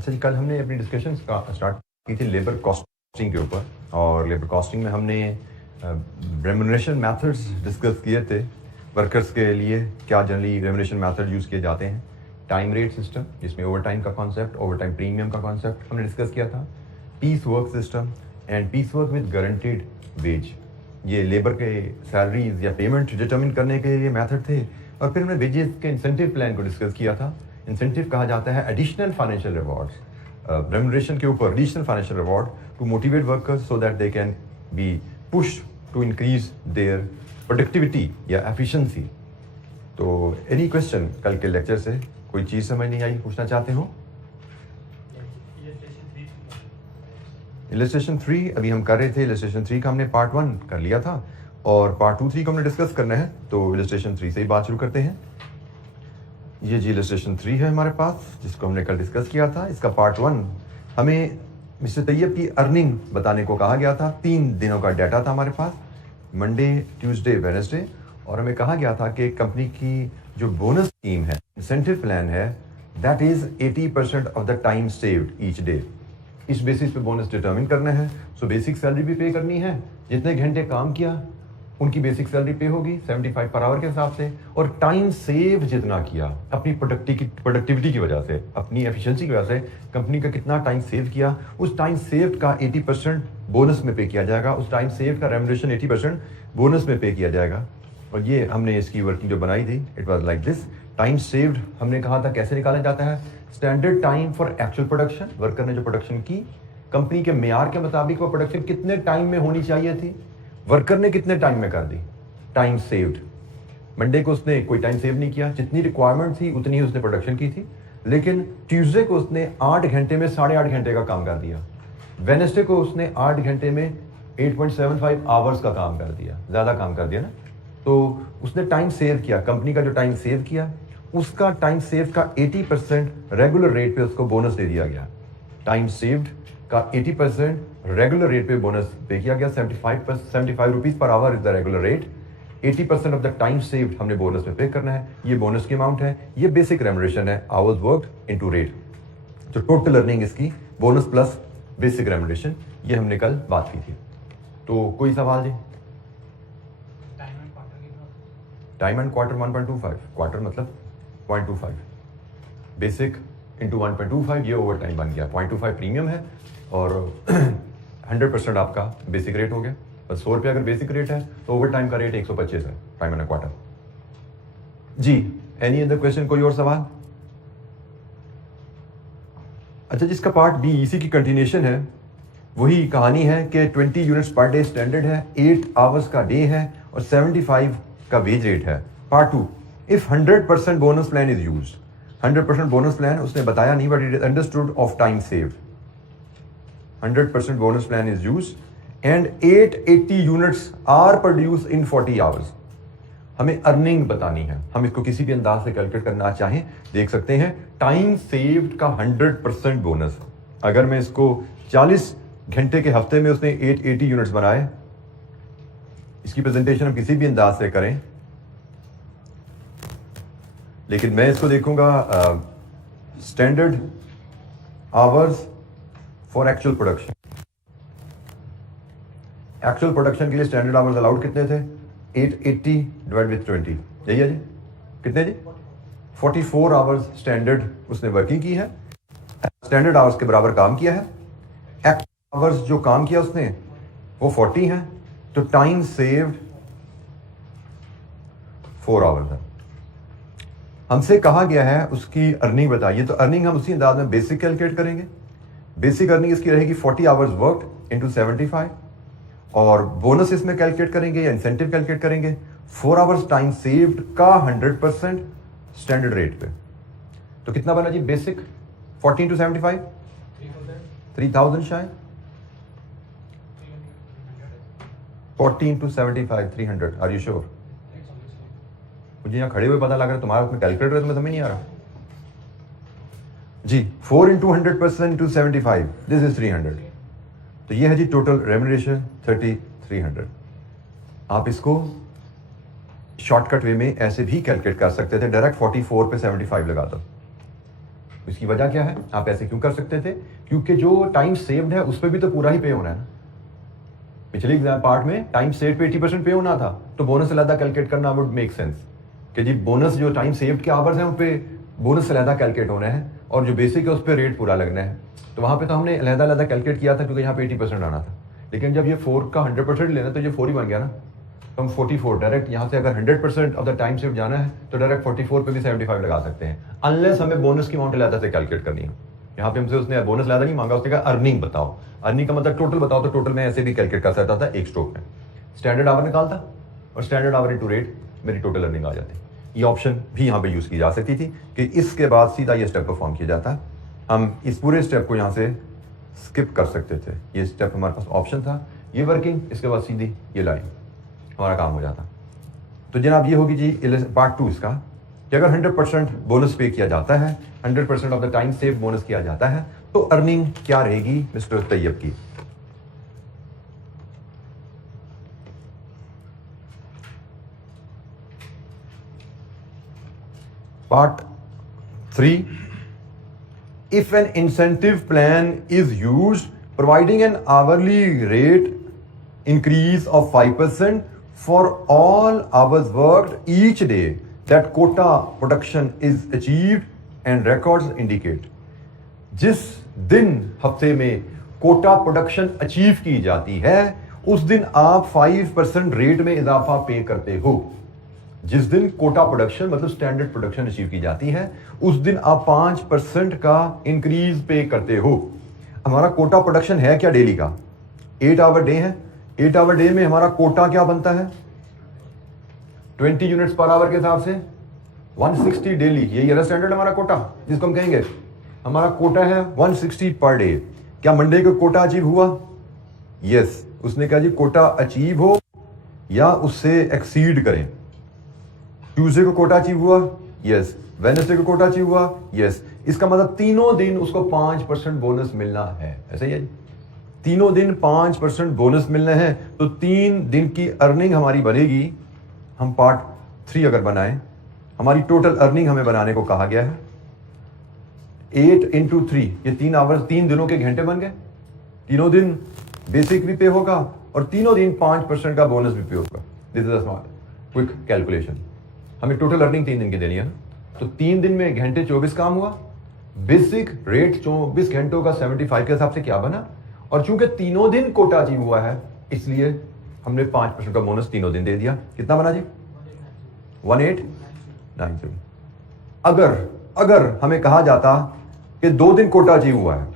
अच्छा जी, कल हमने अपनी डिस्कशन स्टार्ट की थी लेबर कॉस्टिंग के ऊपर, और लेबर कॉस्टिंग में हमने रेम्यूनरेशन मेथड्स डिस्कस किए थे। वर्कर्स के लिए क्या जनरली रेम्यूनरेशन मेथड यूज़ किए जाते हैं, टाइम रेट सिस्टम जिसमें ओवर टाइम का कॉन्सेप्ट, ओवर टाइम प्रीमियम का कॉन्सेप्ट हमने डिस्कस किया था, piece work system and piece work with guaranteed wage, ये लेबर के सैलरीज या पेमेंट डिटर्मिन करने के लिए मेथड थे। और फिर हमने वेजेस के इंसेंटिव प्लान को डिस्कस किया था। इंसेंटिव कहा जाता है एडिशनल फाइनेंशियल रिवॉर्ड्स, रेम्यूनरेशन के ऊपर additional financial reward to motivate workers so that they can be push to increase their productivity या एफिशिएंसी। तो एनी क्वेश्चन कल के लेक्चर से, कोई चीज़ समझ नहीं आई, पूछना चाहते हो? इलस्ट्रेशन 3 अभी हम कर रहे थे। इलस्ट्रेशन 3 का हमने पार्ट 1 कर लिया था और पार्ट 2, 3 को हमने डिस्कस करना है, तो इलस्ट्रेशन 3 से ही बात शुरू करते हैं। ये जी इलस्ट्रेशन 3 है हमारे पास, जिसको हमने कल डिस्कस किया था। इसका पार्ट 1 हमें मिस्टर तैयब की अर्निंग बताने को कहा गया था। 3 दिनों का डाटा था हमारे पास, मंडे, ट्यूसडे, वेडनेसडे, और हमें कहा गया था कि कंपनी की जो बोनस स्कीम है, इंसेंटिव प्लान है, that is 80% of the time saved each day. इस बेसिस पे बोनस डिटर्मिन करना है। सो बेसिक सैलरी भी पे करनी है, जितने घंटे काम किया उनकी बेसिक सैलरी पे होगी 75 पर आवर के हिसाब से, और टाइम सेव जितना किया अपनी प्रोडक्टिविटी की वजह से, अपनी एफिशिएंसी की वजह से कंपनी का कितना टाइम सेव किया, उस टाइम सेव का 80% बोनस में पे किया जाएगा। उस टाइम सेव का रेम्यूनरेशन 80% बोनस में पे किया जाएगा। और ये हमने इसकी वर्किंग जो बनाई थी, it was like this. Time saved हमने कहा था कैसे निकाला जाता है, standard time for actual production, worker ने जो प्रोडक्शन की कंपनी के मेयार के मुताबिक वो प्रोडक्शन कितने टाइम में होनी चाहिए थी, वर्कर ने कितने टाइम में कर दी, टाइम सेव्ड। मंडे को उसने कोई टाइम सेव नहीं किया, जितनी रिक्वायरमेंट थी उतनी ही उसने प्रोडक्शन की थी, लेकिन ट्यूसडे को उसने 8 घंटे में 8.5 घंटे का काम कर दिया। वेडनेसडे को उसने 8 घंटे में 8.75 आवर्स का काम कर दिया, ज़्यादा काम कर दिया ना। तो उसने टाइम सेव किया, कंपनी का जो टाइम सेव किया उसका टाइम सेव का 80% रेगुलर रेट पे उसको बोनस दे दिया गया। टाइम सेव्ड का 80% रेगुलर रेट पे बोनस पे किया गया। 75 rupees per hour is the regular rate. 80% of the time saved हमने बोनस में पे करना है। ये बोनस की अमाउंट है, ये बेसिक रेम्यूनरेशन है, आवर्स वर्क्ड इनटू रेट। जो टोटल अर्निंग इसकी बोनस प्लस बेसिक रेम्यूनरेशन, ये हमने कल बात की थी। तो कोई सवाल जी? टाइम एंड क्वार्टर 1.25, क्वार्टर मतलब 0.25, बेसिक इंटू 1.25, ये ओवर टाइम बन गया। 0.25 प्रीमियम है और 100% आपका बेसिक रेट हो गया। बस 100 रुपये अगर बेसिक रेट है तो ओवर टाइम का रेट 125 है, टाइम एंड क्वार्टर। जी, एनी अदर क्वेश्चन, कोई और सवाल? अच्छा, जिसका पार्ट बी इसी की कंटिन्यूएशन है, वही कहानी है कि 20 यूनिट्स पर डे स्टैंडर्ड है, 8 आवर्स का डे है और 75 का वेज रेट है। Part 2, if 100% bonus plan is used, 100% bonus plan उसने बताया नहीं, but it is understood of time saved. 100% bonus plan is used and 880 units are produced in 40 hours. हमें अर्निंग बतानी है, हम इसको किसी भी अंदाज से कैलकुलेट करना चाहें देख सकते हैं। टाइम सेव्ड का 100% बोनस, अगर मैं इसको 40 घंटे के हफ्ते में उसने 880 यूनिट्स बनाए, इसकी प्रेजेंटेशन हम किसी भी अंदाज से करें, लेकिन मैं इसको देखूंगा standard hours for actual production. Actual production के लिए स्टैंडर्ड आवर्स अलाउड कितने थे? 880 डिवाइड विथ 20, यही है जी? कितने जी? 44 आवर्स स्टैंडर्ड उसने वर्किंग की है, स्टैंडर्ड आवर्स के बराबर काम किया है। एक्चुअल आवर्स जो काम किया उसने वो 40 हैं, तो टाइम सेव्ड 4 आवर्स है। हमसे कहा गया है उसकी अर्निंग बताइए, तो अर्निंग हम उसी अंदाज में बेसिक कैलकुलेट करेंगे। बेसिक अर्निंग इसकी रहेगी 40 आवर्स वर्कड इनटू 75, और बोनस इसमें कैलकुलेट करेंगे या इंसेंटिव कैलकुलेट करेंगे 4 आवर्स टाइम सेव्ड का 100% स्टैंडर्ड रेट पे। तो कितना बना जी बेसिक? 40 इंटू 75 3000 शायद। 40 इंटू 75 300। Are you sure? मुझे यहाँ खड़े हुए पता लग रहा है, तुम्हारा उसमें कैलकुलेटर है, तुम्हें समझ नहीं आ रहा जी। 4 इंटू 100% टू 75, दिस इज 300। तो ये है जी टोटल रेम्यूनरेशन 3300। आप इसको शॉर्टकट वे में ऐसे भी कैलकुलेट कर सकते थे, डायरेक्ट 44 पे 75 लगा दो, इसकी वजह क्या है, आप ऐसे क्यों कर सकते थे? क्योंकि जो टाइम सेव्ड है उस पर भी तो पूरा ही पे होना है ना। पिछले पार्ट में टाइम सेव्ड पे 80% पे होना था, तो बोनस अलहदा कैलकुलेट करना वुड मेक सेंस कि जी बोनस जो टाइम सेव्ड के आवर्स हैं उन पे बोनस अलहदा कैलकुलेट होना है और जो बेसिक है उस पर रेट पूरा लगना है। तो वहां पे तो हमने अलहदा अलहदा कैलकुलेट किया था क्योंकि यहाँ पे 80% आना था। लेकिन जब ये 4 का 100% लेना तो ये 4 ही बन गया ना, तो हम 44 डायरेक्ट यहाँ से अगर 100% ऑफ द टाइम सेव जाना है तो डायरेक्ट 44 पे भी 75 लगा सकते हैं, अनलेस हमें बोनस की अमाउंट अलहदा से कैलकुलेट करनी है। यहाँ पे हमसे उसने बोनस अलहदा नहीं मांगा, उसने कहा अर्निंग बताओ। अर्निंग का मतलब टोटल बताओ, तो टोटल में ऐसे भी कैलकुलेट कर सकता था एक स्ट्रोक में। स्टैंडर्ड आवर निकालता और स्टैंडर्ड आवर इनटू रेट, मेरी टोटल अर्निंग आ जाती। ये ऑप्शन भी यहाँ पे यूज की जा सकती थी कि इसके बाद सीधा ये स्टेप परफॉर्म किया जाता। हम इस पूरे स्टेप को यहाँ से स्किप कर सकते थे, ये स्टेप हमारे पास ऑप्शन था, ये वर्किंग, इसके बाद सीधी ये लाइन, हमारा काम हो जाता। तो जनाब ये होगी जी पार्ट 2 इसका कि अगर 100% बोनस पे किया जाता है, 100% of the time save bonus किया जाता है, तो अर्निंग क्या रहेगी मिस्टर तैयब की। Part 3, if an incentive plan is used providing an hourly rate increase of 5% for all hours worked each day that quota production is achieved and records indicate, जिस दिन हफ्ते में कोटा प्रोडक्शन अचीव की जाती है उस दिन आप 5% रेट में इजाफा पे करते हो। जिस दिन कोटा प्रोडक्शन मतलब स्टैंडर्ड प्रोडक्शन अचीव की जाती है उस दिन आप 5% का इंक्रीज पे करते हो। हमारा कोटा प्रोडक्शन है क्या डेली का? 8 आवर डे है। 8 आवर डे में हमारा कोटा क्या बनता है? 20 यूनिट्स पर आवर के हिसाब से 160 डेली, यही है स्टैंडर्ड हमारा कोटा, जिसको हम कहेंगे हमारा कोटा है 160 पर डे। क्या मंडे को कोटा अचीव हुआ? यस, उसने कहा जी कोटा अचीव हो या उससे एक्सीड करें। ट्यूसडे को कोटा अचीव हुआ? यस। वेडनेसडे को कोटा अचीव हुआ? यस। इसका मतलब तीनों दिन उसको 5% बोनस मिलना है, ऐसा ही है जी। तीनों दिन 5% बोनस मिलना है, तो 3 दिन की अर्निंग हमारी बनेगी। हम पार्ट 3 अगर बनाएं, हमारी टोटल अर्निंग हमें बनाने को कहा गया है 8 into 3, ये 3 आवर्स 3 दिनों के घंटे बन गए। तीनों दिन बेसिक भी पे होगा और तीनों दिन 5% का बोनस भी पे होगा। This is a small quick calculation. हमें टोटल अर्निंग 3 दिन की देनी है ना, तो 3 दिन में घंटे 24 काम हुआ। बेसिक रेट 24 घंटों का 75 के हिसाब से क्या बना, और चूंकि तीनों दिन कोटा अचीव हुआ है इसलिए हमने 5% का बोनस तीनों दिन दे दिया। कितना बना जी? 1890। अगर हमें कहा जाता कि 2 दिन कोटा अचीव हुआ है,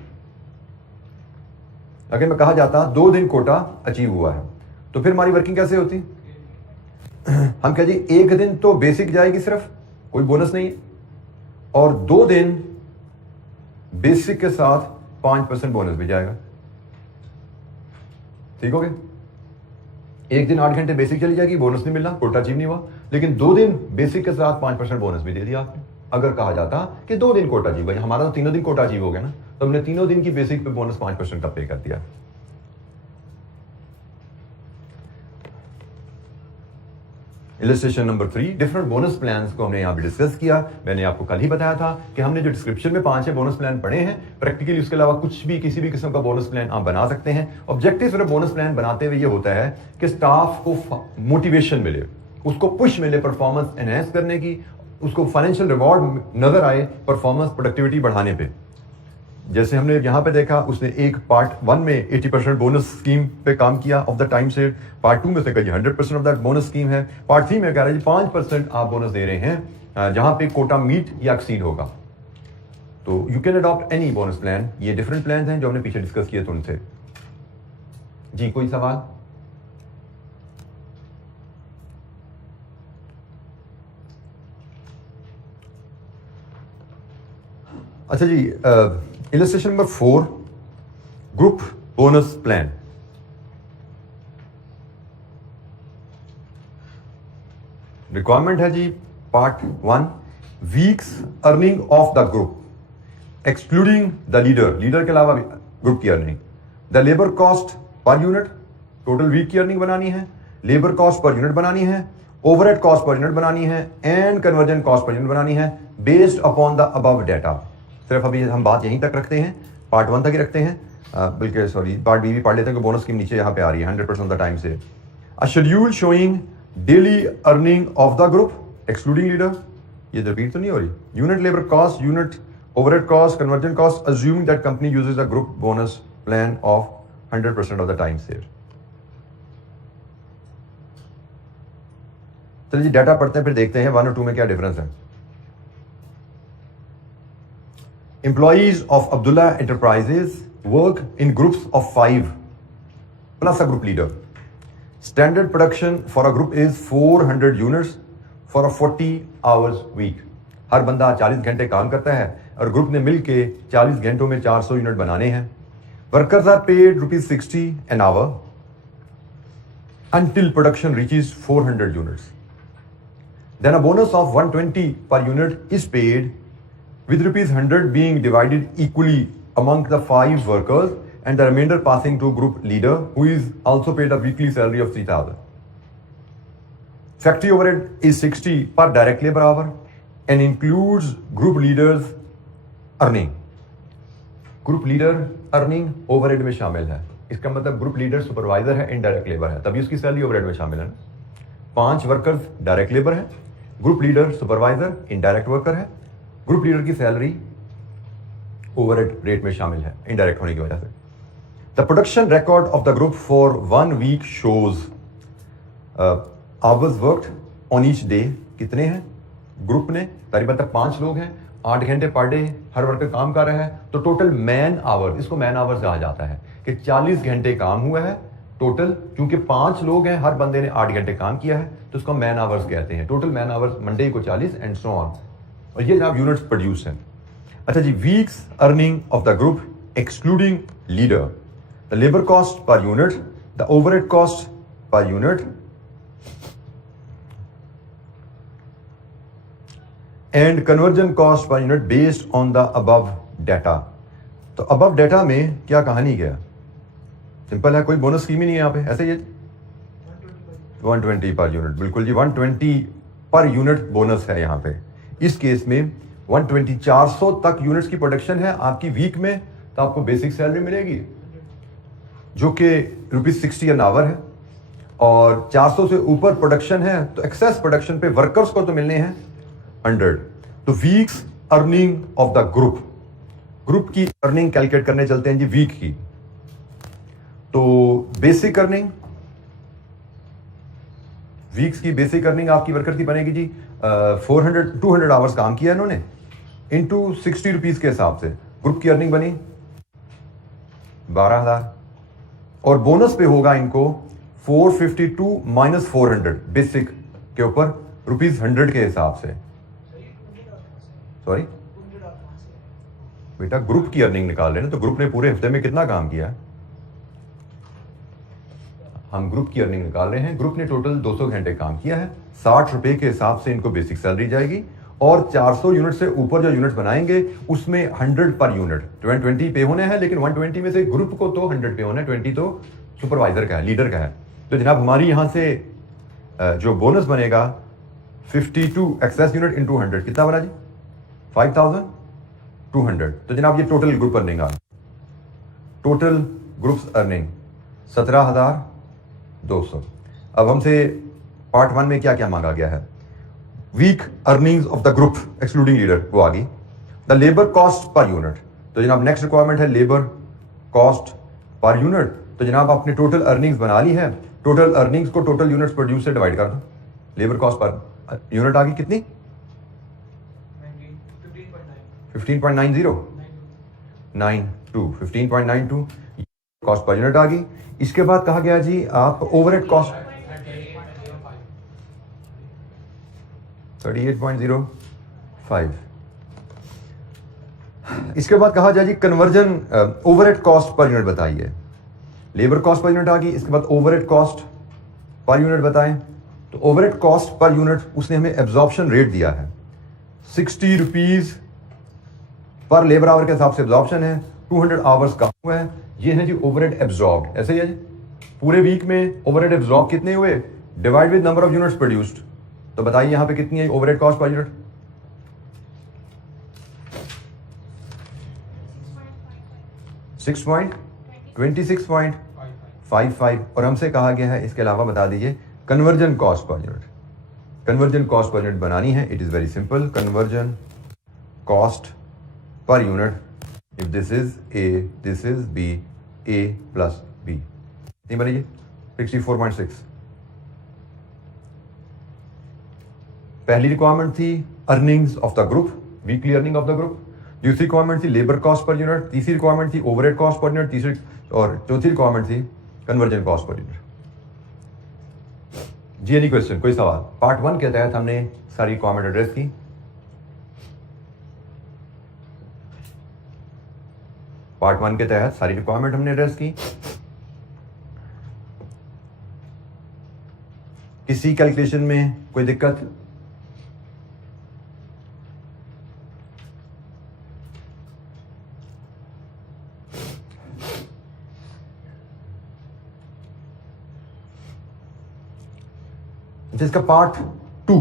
अगर मैं कहा जाता 2 दिन कोटा अचीव हुआ है, तो फिर हमारी वर्किंग कैसे होती? हम कह जी 1 दिन तो बेसिक जाएगी सिर्फ, कोई बोनस नहीं है, और 2 दिन बेसिक के साथ 5% बोनस भी जाएगा। ठीक हो गया? 1 दिन 8 घंटे बेसिक चली जाएगी, बोनस नहीं मिलना, कोटा अचीव नहीं हुआ। लेकिन 2 दिन बेसिक के साथ 5% बोनस भी दे दिया आपने। अगर कहा जाता कि 2 दिन कोटा अचीव हुआ, हमारा तो तीनों दिन कोटा अचीव हो गया ना, तो हमने तीनों दिन की बेसिक पे बोनस 5% का पे कर दिया। Illustration number 3, different bonus plans को हमने यहाँ पे डिस्कस किया। मैंने आपको कल ही बताया था कि हमने जो डिस्क्रिप्शन में 5 बोनस प्लान पढ़े हैं, प्रैक्टिकली उसके अलावा कुछ भी किसी भी किस्म का बोनस प्लान आप बना सकते हैं। ऑब्जेक्टिव सिर्फ बोनस प्लान बनाते हुए ये होता है कि स्टाफ को मोटिवेशन मिले, उसको पुश मिले परफॉर्मेंस एनहेंस करने की, उसको फाइनेंशियल रिवॉर्ड नजर आए परफॉर्मेंस प्रोडक्टिविटी बढ़ाने पे। जैसे हमने यहां पे देखा, उसने एक पार्ट 1 में 80% बोनस स्कीम पे काम किया of the time save. Part 2 में से कही 100% ऑफ दैट बोनस स्कीम है। पार्ट 3 में कह रहा है 5% आप बोनस दे रहे हैं जहां पे कोटा मीट या एक्सीड होगा। तो you can adopt any bonus plan. ये डिफरेंट प्लान हैं जो हमने पीछे डिस्कस किए थे उनसे। जी कोई सवाल? अच्छा जी, illustration number 4, group bonus plan. Requirement है जी part 1, week's earning of the group excluding the leader के अलावा ग्रुप की earning, the labour cost per unit, total week की अर्निंग बनानी है, लेबर कॉस्ट पर यूनिट बनानी है, ओवरहेड कॉस्ट पर यूनिट बनानी है, and conversion cost per unit बनानी है based upon the above data. सिर्फ अभी हम बात यहीं तक रखते हैं, पार्ट 1 तक ही रखते हैं, बल्कि सॉरी पार्ट बी भी पढ़ लेते हैं कि बोनस स्कीम नीचे यहाँ पे आ रही है 100% ऑफ द टाइम से। अ schedule showing daily earning of the group excluding leader, ये रिपीट तो नहीं हो रही। Unit labour cost, unit overhead cost, conversion cost, assuming that company uses a group bonus plan of 100% of the time save. चलिए जी data पढ़ते हैं, फिर देखते हैं 1 और 2 में क्या डिफरेंस है। Employees of Abdullah Enterprises work in groups of 5 plus a group leader. Standard production for a group is 400 units for a 40 hours week. हर बंदा 40 घंटे काम करता है और ग्रुप ने मिलके 40 घंटों में 400 यूनिट बनाने हैं। Workers are paid ₹60 an hour until production reaches 400 units. Then a bonus of 120 per unit is paid, with ₹100 being divided equally among the 5 workers and the remainder passing to group leader, who is also paid a weekly salary of 3,000. Factory overhead is 60 per direct labor hour and includes group leaders earning. Group leader earning overhead में शामिल है। इसका मतलब group leader supervisor है, indirect labour है, तभी उसकी salary overhead में शामिल है। 5 वर्कर्स डायरेक्ट लेबर है, group leader supervisor indirect worker है, ग्रुप लीडर की सैलरी ओवरहेड रेट में शामिल है इनडायरेक्ट होने की वजह से। The production record of the group for 1 week shows hours worked on each day कितने हैं ग्रुप ने, तकरीबन 5 लोग हैं, 8 घंटे पर डे हर वर्कर काम कर रहा है, तो टोटल मैन आवर्स, इसको मैन आवर्स कहा जाता है कि 40 घंटे काम हुआ है टोटल, क्योंकि 5 लोग हैं, हर बंदे ने 8 घंटे काम किया है, तो उसको मैन आवर्स कहते हैं। टोटल मैन आवर्स मंडे को 40 एंड सो ऑन, और ये जनाब यूनिट्स प्रोड्यूस हैं। अच्छा जी, week's earning of the group excluding leader, the labour cost per unit, the overhead cost per unit and conversion cost per unit based on the above data. तो above data में क्या कहानी क्या, simple है, कोई बोनस स्कीम ही नहीं है यहाँ पे, ऐसे ये 120 पर यूनिट, बिल्कुल जी 120 पर यूनिट बोनस है यहाँ पे। इस केस में 120 400 तक यूनिट्स की प्रोडक्शन है आपकी वीक में, तो आपको बेसिक सैलरी मिलेगी जो कि ₹60 एन आवर है, और 400 से ऊपर प्रोडक्शन है तो एक्सेस प्रोडक्शन पे वर्कर्स को तो मिलने हैं 100। तो weeks earning of the group की अर्निंग कैलकुलेट करने चलते हैं जी वीक की। तो बेसिक अर्निंग, वीक्स की बेसिक अर्निंग आपकी वर्कर की बनेगी जी 200 आवर्स काम किया इन्होंने इंटू 60 रुपीज के हिसाब से ग्रुप की अर्निंग बनी 12,000, और बोनस पे होगा इनको 452 माइनस 400 बेसिक के ऊपर ₹100 के हिसाब से। सॉरी बेटा, ग्रुप की अर्निंग निकाल रहे हैं, तो ग्रुप ने पूरे हफ्ते में कितना काम किया है, हम ग्रुप की अर्निंग निकाल रहे हैं। ग्रुप ने टोटल 200 घंटे काम किया है, 60 रुपए के हिसाब से इनको बेसिक सैलरी जाएगी, और 400 यूनिट से ऊपर जो यूनिट बनाएंगे उसमें 100 पर यूनिट 120 पे होने हैं, लेकिन 120 में से ग्रुप को तो 100 पे होना है, 20 तो सुपरवाइजर का है, लीडर का है। तो जनाब हमारी यहाँ से जो बोनस बनेगा 52 एक्सेस यूनिट इंटू 100 कितना बना जी 5200। तो जनाब ये टोटल ग्रुप अर्निंग आ, टोटल ग्रुप्स अर्निंग 17,200। अब हमसे पार्ट 1 में क्या क्या मांगा गया है, week earnings of the group excluding leader वो आ गई, the labour cost per unit. तो जनाब नेक्स्ट रिक्वायरमेंट है लेबर कॉस्ट पर यूनिट। तो जनाब आपने टोटल अर्निंग्स बना ली है, टोटल अर्निंग्स को टोटल यूनिट्स प्रोड्यूस से डिवाइड कर दो, लेबर कॉस्ट पर यूनिट आ गई कितनी 15.92 कॉस्ट पर यूनिट आ गई। इसके बाद कहा गया जी आप ओवरहेड कॉस्ट 38.05। इसके बाद कहा जाए जी conversion overhead cost per unit बताइए, लेबर कॉस्ट पर यूनिट आ गई, इसके बाद ओवरहेड कॉस्ट पर यूनिट बताएं। तो ओवरहेड कॉस्ट पर यूनिट उसने हमें एब्जॉर्प्शन रेट दिया है 60 रुपीज पर लेबर आवर के हिसाब से एब्जॉर्प्शन है, 200 आवर्स का हुआ है, ये है जी ओवरहेड एब्जॉर्ब्ड। ऐसे ही है जी पूरे वीक में ओवरहेड एब्जॉर्ब कितने हुए divide with number of units produced. तो बताइए यहां पे कितनी है ओवरहेड कॉस्ट पर यूनिट, 6.26.55 और हमसे कहा गया है इसके अलावा बता दीजिए conversion cost per unit. Conversion cost per unit बनानी है, it is very simple, conversion cost per unit if this is A, this is B, A plus B, नहीं बनेगी 64.6। पहली रिक्वायरमेंट थी earnings of the group, weekly earning of the group. दूसरी requirement थी labour cost per unit. तीसरी requirement थी overhead cost per unit. तीसरी और चौथी रिक्वायरमेंट थी कन्वर्जन कॉस्ट पर यूनिट। जी एनी क्वेश्चन, कोई सवाल? पार्ट 1 के तहत हमने सारी रिक्वायरमेंट एड्रेस की। पार्ट 1 के तहत सारी रिक्वायरमेंट हमने एड्रेस की। किसी कैलकुलेशन में कोई दिक्कत? जिसका part 2,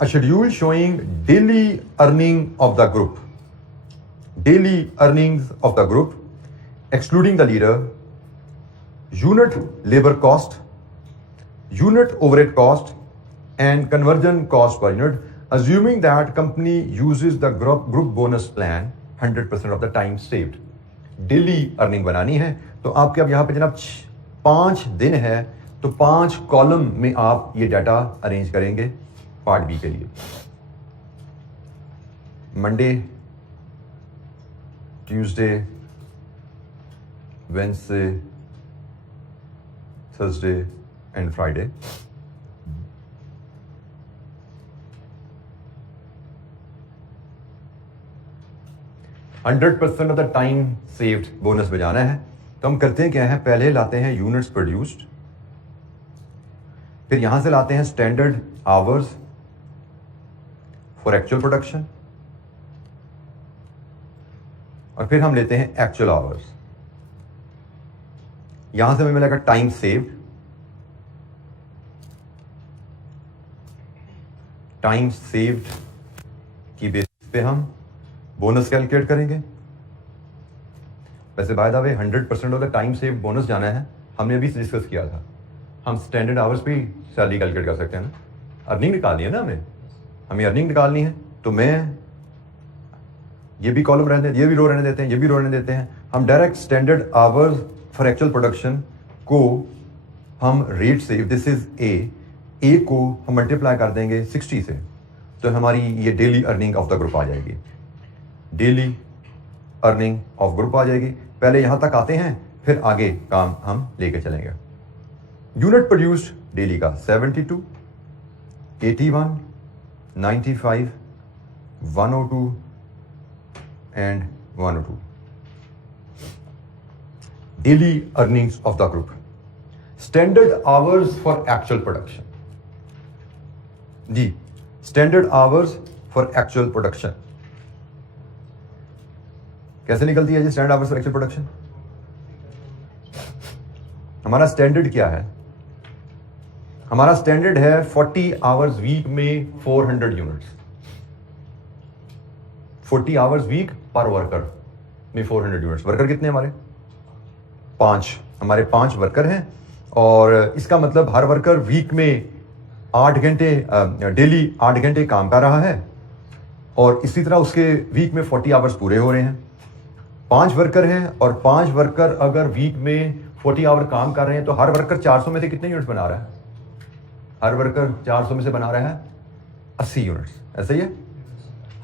a schedule showing daily earning of the group, daily earnings of the group excluding the leader, unit labor cost, unit overhead cost and conversion cost per unit, assuming that company uses the group bonus plan 100% of the time saved. Daily earning बनानी है तो आपके अब यहां पे जनाब 5 दिन है तो 5 कॉलम में आप ये डाटा अरेंज करेंगे पार्ट बी के लिए। Monday, Tuesday, Wednesday, Thursday and Friday. Hundred % of the time saved bonus बजाना है तो हम करते हैं क्या है, पहले लाते हैं यूनिट्स प्रोड्यूस्ड, फिर यहां से लाते हैं standard hours for actual production और फिर हम लेते हैं एक्चुअल आवर्स। यहां से हमें मिलेगा टाइम सेव्ड, टाइम सेव्ड की बेसिस पे हम बोनस कैलकुलेट करेंगे। वैसे by the way 100% of the time save bonus जाना है, हमने अभी डिस्कस किया था। हम स्टैंडर्ड आवर्स पे ही सैलरी कैलकुलेट कर सकते हैं ना, अर्निंग निकालनी है ना हमें अर्निंग निकालनी है। तो मैं ये भी कॉलम रहने देते हैं, ये भी रो रहने देते हैं, ये भी रो रहने देते हैं। हम direct standard hours for actual production को हम रेट से, इफ दिस इज ए को हम मल्टीप्लाई कर देंगे 60 से, तो हमारी ये daily earning of the group आ जाएगी। डेली अर्निंग ऑफ ग्रुप आ जाएगी। पहले यहां तक आते हैं फिर आगे काम हम लेके चलेंगे। यूनिट प्रोड्यूस्ड डेली का 72, 81, 95, 102 and 102 daily earnings of the group. Standard hours for actual production, जी standard hours for actual production कैसे निकलती है जी? Standard hours for actual production, हमारा स्टैंडर्ड क्या है? हमारा स्टैंडर्ड है 40 आवर्स वीक में 400 यूनिट्स। 40 आवर्स वीक पर वर्कर में 400 यूनिट्स। वर्कर कितने हमारे? 5। हमारे 5 वर्कर हैं और इसका मतलब हर वर्कर वीक में 8 घंटे डेली 8 घंटे काम कर रहा है और इसी तरह उसके वीक में 40 आवर्स पूरे हो रहे हैं। 5 वर्कर हैं और 5 वर्कर अगर वीक में 40 आवर काम कर रहे हैं तो हर वर्कर 400 में से कितने यूनिट्स बना रहा है? हर वर्कर 400 में से बना रहा है 80 यूनिट्स। ऐसा ही है,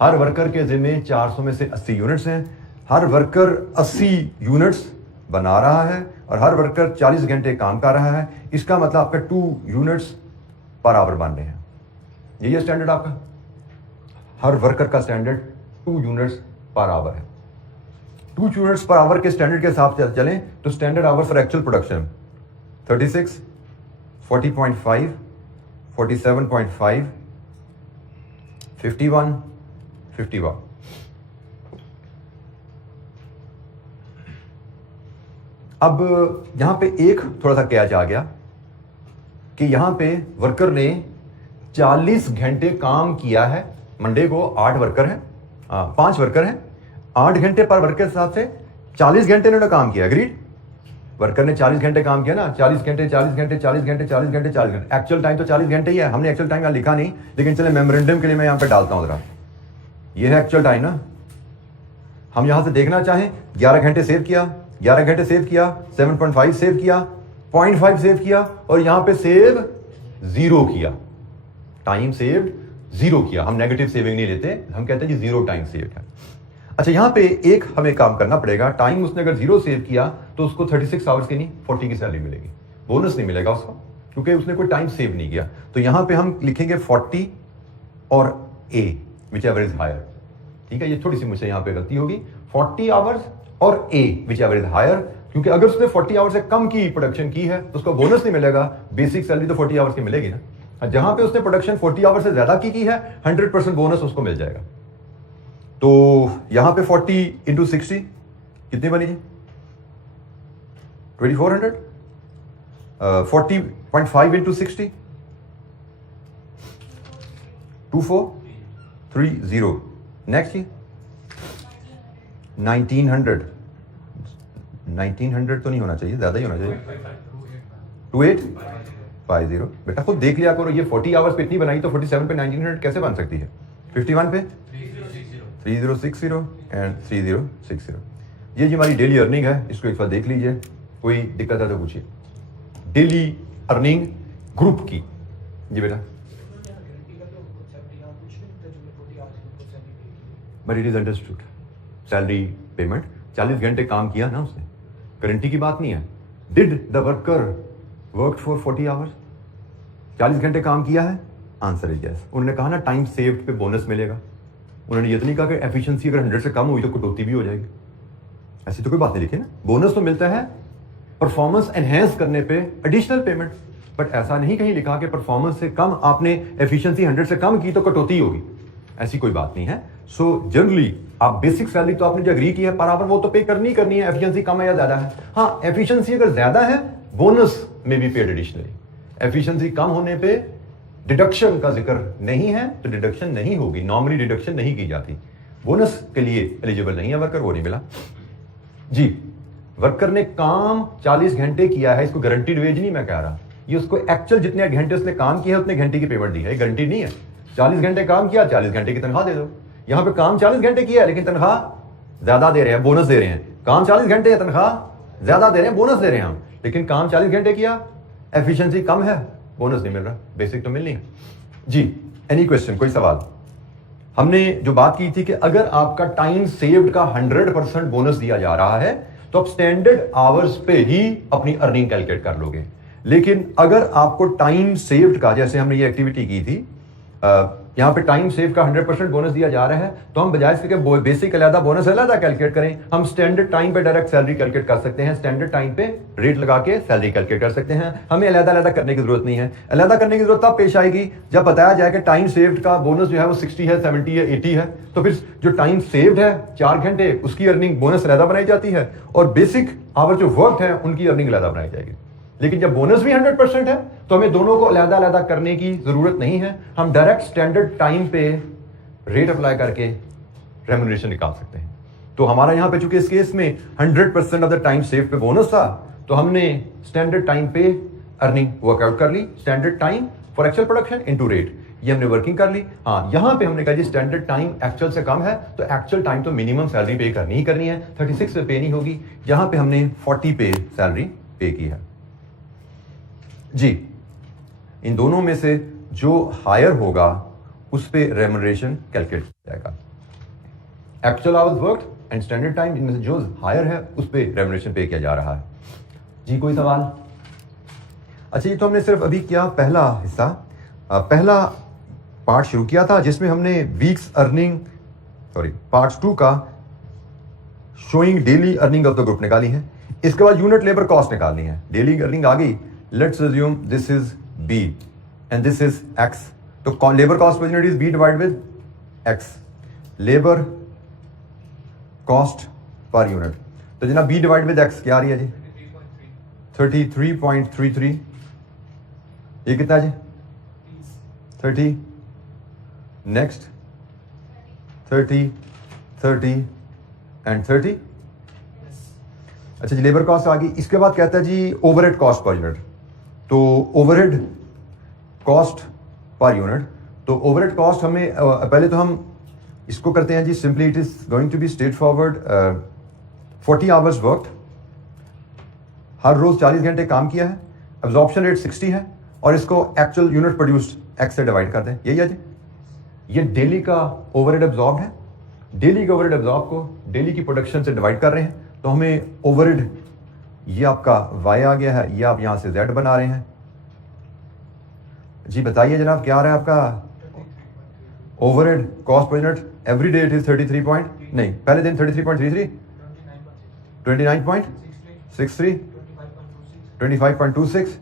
हर वर्कर के जिम्मे 400 में से 80 यूनिट्स हैं। हर वर्कर 80 यूनिट्स बना रहा है और हर वर्कर 40 घंटे काम कर रहा है। इसका मतलब आपका 2 यूनिट्स पर आवर बन रहे हैं। यही है स्टैंडर्ड आपका, हर वर्कर का स्टैंडर्ड 2 यूनिट्स पर आवर है। 2 यूनिट्स पर आवर के स्टैंडर्ड के हिसाब से चलें तो standard hour for actual production 36, 40.5, 47.5, 51, 51। अब यहां पे एक थोड़ा सा कैच आ गया कि यहां पे वर्कर ने 40 घंटे काम किया है। मंडे को 8 वर्कर हैं, 5 वर्कर हैं, 8 घंटे पर वर्कर के हिसाब से 40 घंटे इन्होंने काम किया, एग्रीड? वर्कर ने 40 घंटे काम किया ना, 40 घंटे 40 घंटे 40 घंटे 40 घंटे 40 घंटे, एक्चुअल टाइम तो 40 घंटे ही है। हमने एक्चुअल टाइम यहाँ लिखा नहीं, लेकिन चले मेमोरेंडम के लिए मैं यहाँ पे डालता हूँ जरा। ये है एक्चुअल टाइम ना। हम यहाँ से देखना चाहें, 11 घंटे सेव किया, 11 घंटे सेव किया, 7.5 सेव किया, 0.5 सेव किया, और यहाँ पे सेव 0 किया, टाइम सेव्ड 0 किया। हम नेगेटिव सेविंग नहीं लेते, हम कहते हैं जी 0 टाइम सेव है। अच्छा, यहां पे एक हमें काम करना पड़ेगा। टाइम उसने अगर 0 सेव किया तो उसको 36 आवर्स की नहीं 40 की सैलरी मिलेगी, बोनस नहीं मिलेगा उसको, क्योंकि उसने कोई टाइम सेव नहीं किया। तो यहां पे हम लिखेंगे 40 और ए विच एवर इज हायर। ठीक है, ये थोड़ी सी मुझसे यहां पे गलती होगी, 40 आवर्स और ए विच एवर इज हायर, क्योंकि अगर उसने 40 आवर्स से कम की प्रोडक्शन की है तो उसको बोनस नहीं मिलेगा, बेसिक सैलरी तो 40 आवर्स की मिलेगी ना। जहां पे उसने प्रोडक्शन 40 आवर्स से ज्यादा की है 100% बोनस उसको मिल जाएगा। तो यहां पे 40 इंटू 60 कितनी बनी जी? 2400। 40.5 इंटू 60 2430। नेक्स्ट जी 1900। 1900 तो नहीं होना चाहिए, ज्यादा ही होना चाहिए। 2850। बेटा खुद देख लिया करो, ये 40 आवर्स पे इतनी बनाई तो 47 पे 1900 कैसे बन सकती है? 51 पे 3060 एंड 3060। ये जी हमारी डेली अर्निंग है, इसको एक बार देख लीजिए, कोई दिक्कत है तो पूछिए। डेली अर्निंग ग्रुप की जी बेटा, but it is understood salary payment 40 घंटे काम किया ना उसने, गारंटी की बात नहीं है। Did the worker work for 40 hours? 40 घंटे काम किया है? Answer is yes. उन्होंने कहा ना टाइम सेव्ड पे बोनस मिलेगा, उन्होंने ये तो नहीं कहा कि एफिशिएंसी अगर 100 से कम हुई तो कटौती भी हो जाएगी, ऐसी तो कोई बात नहीं लिखी ना। बोनस तो मिलता है परफॉर्मेंस एनहेंस करने पे एडिशनल पेमेंट, बट ऐसा नहीं कहीं लिखा कि परफॉर्मेंस से कम आपने एफिशिएंसी 100 से कम की तो कटौती होगी, ऐसी कोई बात नहीं है। सो जनरली आप बेसिक सैलरी तो आपने जो एग्री की है पर वो तो पे करनी करनी है, एफिशिएंसी कम है या ज्यादा है। हाँ, एफिशिएंसी अगर ज्यादा है बोनस में भी पेड एडिशनली, एफिशिएंसी कम होने पे डिडक्शन का जिक्र नहीं है तो डिडक्शन नहीं होगी, नॉर्मली डिडक्शन नहीं की जाती। बोनस के लिए एलिजिबल नहीं है वर्कर, वो नहीं मिला जी। वर्कर ने काम 40 घंटे किया है, इसको गारंटीड वेज नहीं मैं कह रहा, ये उसको एक्चुअल जितने घंटे उसने काम किया है उतने घंटे की पेमेंट दी है, गारंटी नहीं है। 40 घंटे काम किया, 40 घंटे की तनख्वाह दे दो। यहां पे काम 40 घंटे किया है लेकिन तनख्वाह ज्यादा दे रहे हैं, बोनस दे रहे हैं। काम 40 घंटे है, तनख्वाह ज्यादा दे रहे हैं, बोनस दे रहे हैं हम, लेकिन काम 40 घंटे किया, एफिशिएंसी कम है, बोनस नहीं मिल रहा, बेसिक तो मिल नहीं है जी। एनी क्वेश्चन, कोई सवाल? हमने जो बात की थी कि अगर आपका टाइम सेव्ड का 100% बोनस दिया जा रहा है तो आप स्टैंडर्ड आवर्स पे ही अपनी अर्निंग कैलकुलेट कर लोगे, लेकिन अगर आपको टाइम सेव्ड का, जैसे हमने ये एक्टिविटी की थी, यहां पे टाइम सेव का 100% बोनस दिया जा रहा है, तो हम बजाय इसके बेसिक अलग बोनस अलग कैलकुलेट करें, हम स्टैंडर्ड टाइम पे डायरेक्ट सैलरी कैलकुलेट कर सकते हैं, स्टैंडर्ड टाइम पे रेट लगा के सैलरी कैलकुलेट कर सकते हैं। हमें अलग करने की जरूरत नहीं है। अलग करने की जरूरत तब पेश आएगी जब बताया जाए कि टाइम सेव्ड का बोनस जो है वो 60 है, 70 है, 80 है, तो फिर जो टाइम सेव्ड है 4 घंटे उसकी अर्निंग बोनस अलग बनाई जाती है और बेसिक आवर जो वर्क है उनकी अर्निंग अलग बनाई जाएगी। लेकिन जब बोनस भी 100% है तो हमें दोनों को अलग करने की जरूरत नहीं है, हम डायरेक्ट स्टैंडर्ड टाइम पे रेट अप्लाई करके रेम्यूनरेशन निकाल सकते हैं। तो हमारा यहां पे चूंकि इस केस में 100% ऑफ द टाइम सेव पे बोनस था, तो हमने स्टैंडर्ड टाइम पे अर्निंग वर्कआउट कर ली, standard time for actual production into rate, ये हमने वर्किंग कर ली। हाँ, यहां पे हमने कहा जी स्टैंडर्ड टाइम एक्चुअल से कम है तो एक्चुअल टाइम तो मिनिमम सैलरी पे करनी ही करनी है, 36 पे नहीं होगी। यहां पे हमने 40 पे सैलरी पे की है जी। इन दोनों में से जो हायर होगा उस पे रेम्यूनरेशन कैलकुलेट किया जाएगा। Actual hours worked and standard time, इनमें से जो हायर है उस पे रेम्यूनरेशन पे किया जा रहा है जी। कोई सवाल? अच्छा, ये तो हमने सिर्फ अभी किया पहला हिस्सा, पहला पार्ट शुरू किया था जिसमें हमने वीक्स अर्निंग, पार्ट 2 का showing daily earning of the group निकाली है। इसके बाद यूनिट लेबर कॉस्ट निकालनी है। डेली अर्निंग आ गई, let's assume this is B and this is X, तो labour cost per unit is B divide with X, labour cost per unit. तो जनाब B डिवाइड विद X क्या आ रही है जी? 33.33। ये कितना जी? 30, नेक्स्ट 30, 30 एंड 30, अच्छा जी, लेबर कॉस्ट आ गई। इसके बाद कहता है जी ओवरहेड कॉस्ट पर यूनिट। तो ओवरहेड कॉस्ट पर यूनिट, तो ओवरहेड कॉस्ट हमें पहले तो हम इसको करते हैं जी simply, it is going to be straightforward. 40 hours worked, हर रोज 40 घंटे काम किया है, एब्जॉर्प्शन रेट 60 है, और इसको एक्चुअल यूनिट प्रोड्यूस्ड एक्स से डिवाइड कर दें, यही है जी। ये डेली का ओवरहेड एब्जॉर्ब है, डेली के ओवरहेड एब्जॉर्ब को डेली की प्रोडक्शन से डिवाइड कर रहे हैं, तो हमें ओवरहेड ये आपका y आ गया है, ये आप यहां से z बना रहे हैं जी। बताइए जनाब क्या आ रहा है आपका overhead cost per unit? Every day it is 33 point, नहीं पहले दिन 33.33, 29.63, 25.26,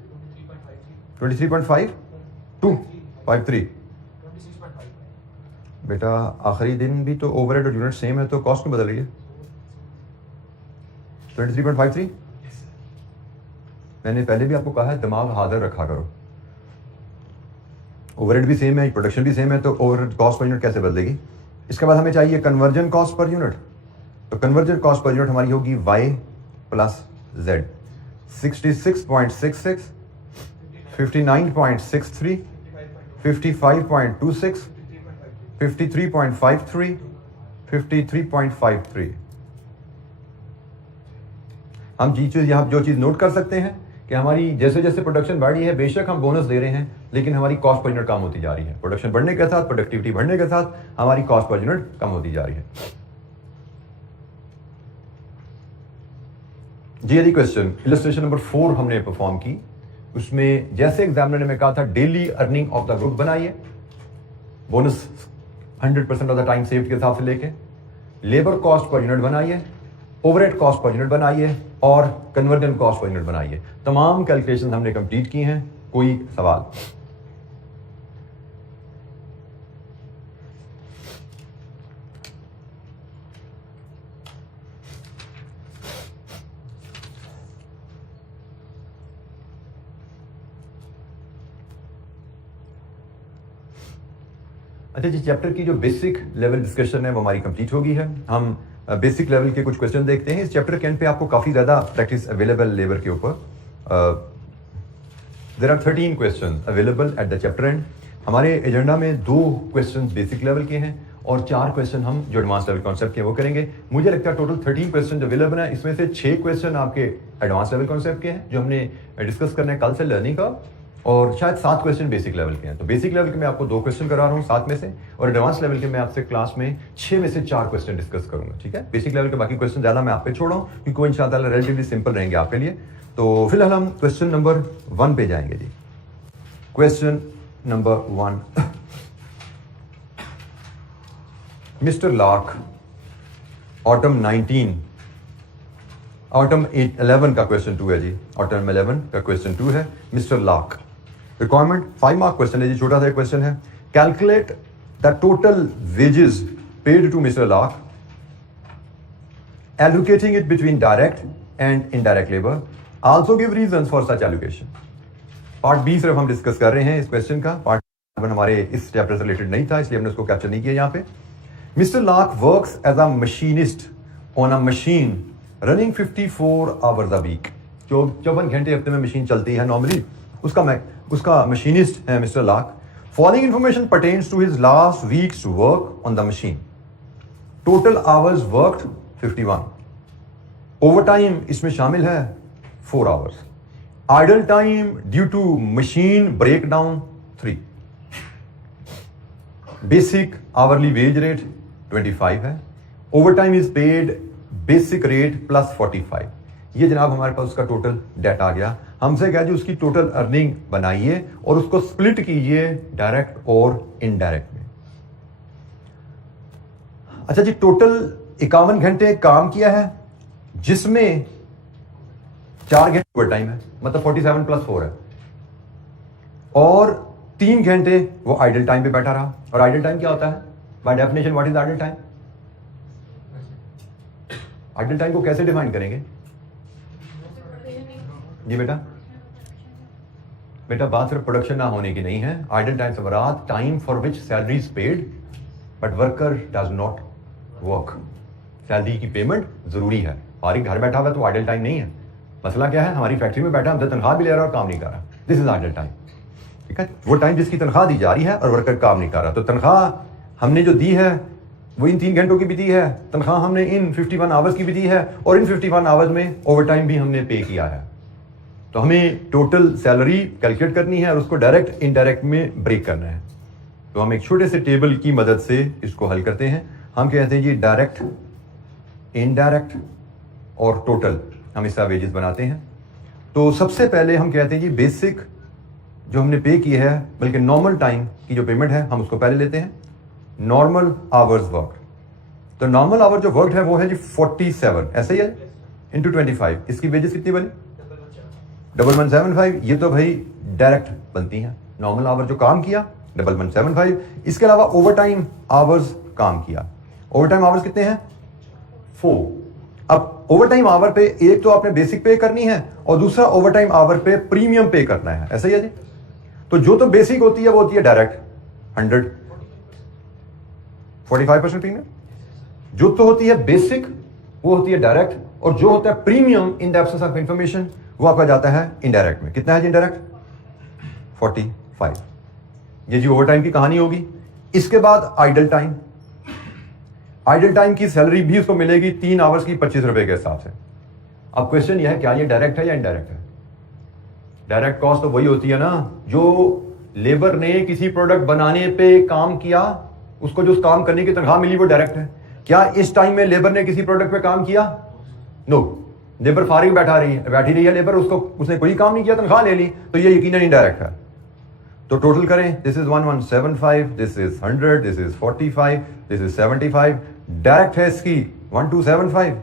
23.5253। बेटा आखिरी दिन भी तो ओवरहेड और यूनिट सेम है, तो कॉस्ट क्यों बदल रही है? 23.53। मैंने पहले भी आपको कहा है दिमाग हाजिर रखा करो। ओवरहेड भी सेम है, प्रोडक्शन भी सेम है, तो ओवरहेड कॉस्ट पर यूनिट कैसे बदलेगी? इसके बाद हमें चाहिए कन्वर्जन कॉस्ट पर यूनिट। तो कन्वर्जन कॉस्ट पर यूनिट हमारी होगी y प्लस z। 66.66, 59.63, 55.26, 53.53, 53.53। हम यहाँ जो चीज नोट कर सकते हैं कि हमारी जैसे जैसे प्रोडक्शन बढ़ रही है, बेशक हम बोनस दे रहे हैं, लेकिन हमारी कॉस्ट पर यूनिट कम होती जा रही है। प्रोडक्शन बढ़ने के साथ, प्रोडक्टिविटी बढ़ने के साथ हमारी कॉस्ट पर यूनिट कम होती जा रही है जी। यदि क्वेश्चन इलस्ट्रेशन नंबर 4 हमने परफॉर्म की, उसमें जैसे एग्जामिनर ने मैं कहा था daily earning of the group बनाइए, bonus 100% of the time saved के हिसाब से लेके, लेबर कॉस्ट पर यूनिट बनाइए, ओवरहेड कॉस्ट पर यूनिट बनाइए, और कन्वर्जन कॉस्ट पर यूनिट बनाइए। तमाम कैलकुलेशन हमने कंप्लीट की हैं। कोई सवाल? अच्छा जी, चैप्टर की जो बेसिक लेवल डिस्कशन है वो हमारी कंप्लीट हो गई है। हम बेसिक लेवल के कुछ क्वेश्चन देखते हैं। इस चैप्टर के एंड पे आपको काफ़ी ज़्यादा प्रैक्टिस अवेलेबल लेबर के ऊपर। There are 13 question available at the chapter end. हमारे एजेंडा में 2 क्वेश्चन बेसिक लेवल के हैं और 4 क्वेश्चन हम जो एडवांस लेवल कॉन्सेप्ट के वो करेंगे। मुझे लगता है टोटल 13 क्वेश्चन अवेलेबल है, इसमें से 6 क्वेश्चन आपके एडवांस लेवल कॉन्सेप्ट के हैं जो हमने डिस्कस करना है कल से लर्निंग का, और शायद 7 क्वेश्चन बेसिक लेवल के हैं। तो बेसिक लेवल के मैं आपको 2 क्वेश्चन करा रहा हूँ 7 में से, और एडवांस लेवल के मैं आपसे क्लास में 6 में से 4 क्वेश्चन डिस्कस करूंगा। ठीक है, बेसिक लेवल के बाकी क्वेश्चन ज्यादा मैं आप पे छोड़ रहा हूँ क्योंकि वो इंशाल्लाह रिलेटिवली सिंपल रहेंगे आपके लिए। तो फिलहाल हम क्वेश्चन नंबर 1 पे जाएंगे जी। Question number 1, mister Lark autumn 11 का क्वेश्चन 2 है जी। ऑटम 11 का क्वेश्चन 2 है, mister Lark. Requirement 5 mark question है जी, छोटा सा क्वेश्चन है। Calculate the total wages paid to mister Lark, allocating it between direct and indirect labour, also give reasons for such allocation. Part B सिर्फ हम discuss कर रहे हैं इस क्वेश्चन का, पार्ट 1 हमारे इस चैप्टर से रिलेटेड नहीं था, इसलिए हमने उसको कैप्चर नहीं किया यहाँ पे। Mister Lark works as a machinist on a machine running 54 hours a week. जो 54 घंटे हफ्ते में मशीन चलती है नॉर्मली, उसका मशीनिस्ट है mister Lark. Following information pertains to his last week's work on the machine. Total hours worked 51, overtime इसमें शामिल है 4 hours, idle time due to machine breakdown 3, basic hourly wage rate 25 है, overtime is paid basic rate plus 45। ये जनाब हमारे पास उसका total data आ गया। हमसे क्या जी उसकी टोटल अर्निंग बनाइए और उसको स्प्लिट कीजिए डायरेक्ट और इनडायरेक्ट में। अच्छा जी, टोटल 51 घंटे काम किया है जिसमें 4 घंटे ओवर टाइम है, मतलब 47 प्लस 4 है, और 3 घंटे वो आइडल टाइम पे बैठा रहा। और आइडल टाइम क्या होता है by definition? What is idle time? Idle time को कैसे डिफाइन करेंगे जी बेटा बात सिर्फ प्रोडक्शन ना होने की नहीं है। आइडल टाइम से मुराद time for which salary is paid but worker does not work. Salary की पेमेंट जरूरी है, फारिग घर बैठा हुआ तो आइडल टाइम नहीं है। मसला क्या है, हमारी फैक्ट्री में बैठा, हमसे तनख्वाह भी ले रहा और काम नहीं कर रहा, दिस इज आइडल टाइम। ठीक है, वो टाइम जिसकी तनख्वाह दी जा रही है और वर्कर काम नहीं कर रहा। तो तनख्वाह हमने जो दी है वो इन 3 घंटों की भी दी है, तनख्वाह हमने इन 51 आवर्स की भी दी है, और इन 51 आवर्स में ओवर टाइम भी हमने पे किया है। तो हमें टोटल सैलरी कैलकुलेट करनी है और उसको डायरेक्ट इनडायरेक्ट में ब्रेक करना है। तो हम एक छोटे से टेबल की मदद से इसको हल करते हैं। हम कहते हैं जी डायरेक्ट, इनडायरेक्ट और टोटल, हम इसका वेजेस बनाते हैं। तो सबसे पहले हम कहते हैं जी बेसिक जो हमने पे की है, बल्कि नॉर्मल टाइम की जो पेमेंट है हम उसको पहले लेते हैं, नॉर्मल आवर्स वर्क। तो नॉर्मल आवर जो वर्क है वो है जी 47, ऐसे ही है, इंटू 25। इसकी वेजेस कितनी बनी? 1175। ये तो भाई डायरेक्ट बनती हैं, नॉर्मल आवर जो काम किया 1175। इसके अलावा ओवर टाइम आवर्स काम किया, ओवर टाइम आवर्स कितने हैं? 4। अब ओवर टाइम आवर पे एक तो आपने बेसिक पे करनी है और दूसरा ओवर टाइम आवर पे प्रीमियम पे करना है, ऐसा ही है जी। तो जो तो बेसिक होती है वो होती है डायरेक्ट 100, 45% प्रीमियम। जो तो होती है बेसिक वो होती है डायरेक्ट, और जो होता है premium in the absence of information वो आपका जाता है इनडायरेक्ट में। कितना है जी इनडायरेक्ट? 45। ये जी ओवर टाइम की कहानी होगी। इसके बाद आइडल टाइम, आइडल टाइम की सैलरी भी उसको मिलेगी 3 आवर्स की 25 रुपए के हिसाब से। अब क्वेश्चन यह है क्या ये डायरेक्ट है या इनडायरेक्ट है? डायरेक्ट कॉस्ट तो वही होती है ना जो लेबर ने किसी प्रोडक्ट बनाने पे काम किया, उसको जो उस काम करने की तनख्वाह मिली वो डायरेक्ट है। क्या इस टाइम में लेबर ने किसी प्रोडक्ट पे काम किया? नो, लेबर फारिग बैठी रही है लेबर, उसने कोई काम नहीं किया, तनख्वाह ले ली, तो ये यकीनन इनडायरेक्ट है। तो टोटल करें, this is 1175, this is 100, this is 45, this is 75। Direct है इसकी 1275,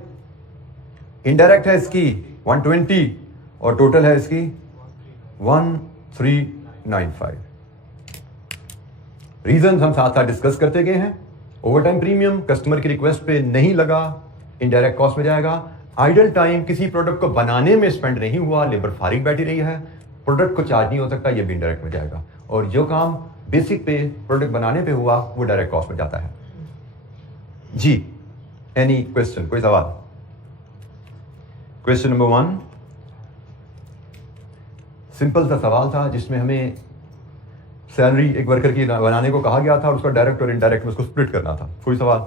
इनडायरेक्ट है इसकी 120 और टोटल है इसकी 1395। रीजन हम साथ साथ डिस्कस करते गए हैं। ओवरटाइम प्रीमियम कस्टमर की रिक्वेस्ट पे नहीं लगा, इनडायरेक्ट कॉस्ट में जाएगा। आइडल टाइम किसी प्रोडक्ट को बनाने में स्पेंड नहीं हुआ, लेबर फारिग बैठी रही है, प्रोडक्ट को चार्ज नहीं हो सकता, ये भी इनडायरेक्ट में जाएगा। और जो काम बेसिक पे प्रोडक्ट बनाने पे हुआ वो डायरेक्ट कॉस्ट में जाता है। जी, एनी क्वेश्चन, कोई सवाल? क्वेश्चन नंबर 1 सिंपल सा सवाल था जिसमें हमें सैलरी एक वर्कर की बनाने को कहा गया था और उसका डायरेक्ट और इनडायरेक्ट में उसको स्प्लिट करना था। कोई सवाल?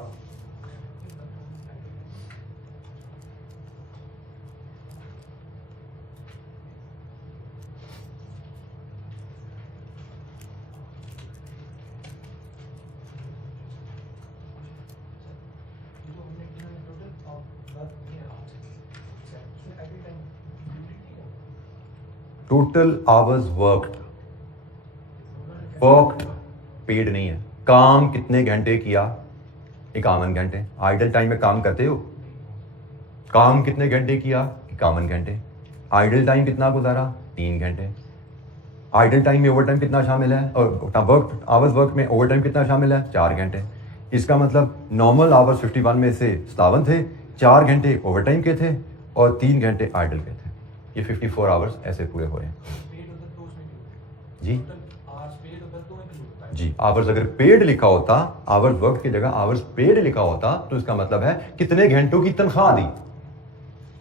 टोटल आवर्स वर्कड पेड नहीं है। काम कितने घंटे किया? 51 घंटे। आइडल टाइम में काम करते हो, काम कितने घंटे किया? 51 घंटे। आइडल टाइम कितना गुजारा? 3 घंटे। आइडल टाइम में ओवर टाइम कितना शामिल है? और वर्क आवर्स वर्क में ओवर टाइम कितना शामिल है? 4 घंटे। इसका मतलब नॉर्मल आवर्स 51 में से 57 थे, 4 घंटे ओवर टाइम के थे और 3 घंटे आइडल के थे। ये 54 आवर्स ऐसे पूरे हुए हैं। जी जी, आवर्स अगर पेड लिखा होता, आवर्स वर्क की जगह आवर्स पेड लिखा होता तो इसका मतलब है कितने घंटों की तनख्वाह दी।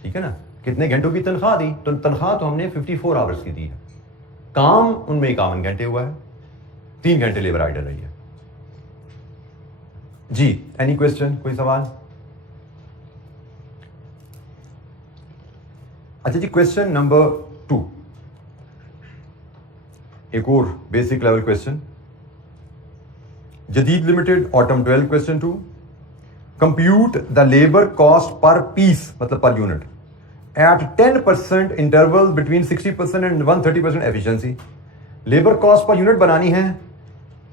ठीक है ना, कितने घंटों की तनख्वाह दी, तो तनख्वाह तो हमने 54 आवर्स की दी है, काम उनमें 51 घंटे हुआ है, 3 घंटे लेबर आइडल रही है। जी, एनी क्वेश्चन, कोई सवाल? अच्छा जी, क्वेश्चन नंबर 2 एक और basic level question. Jadeed limited autumn 12 question 2, compute the labour cost per piece मतलब per unit at 10% interval between 60% and 130% efficiency. Labour cost per unit बनानी है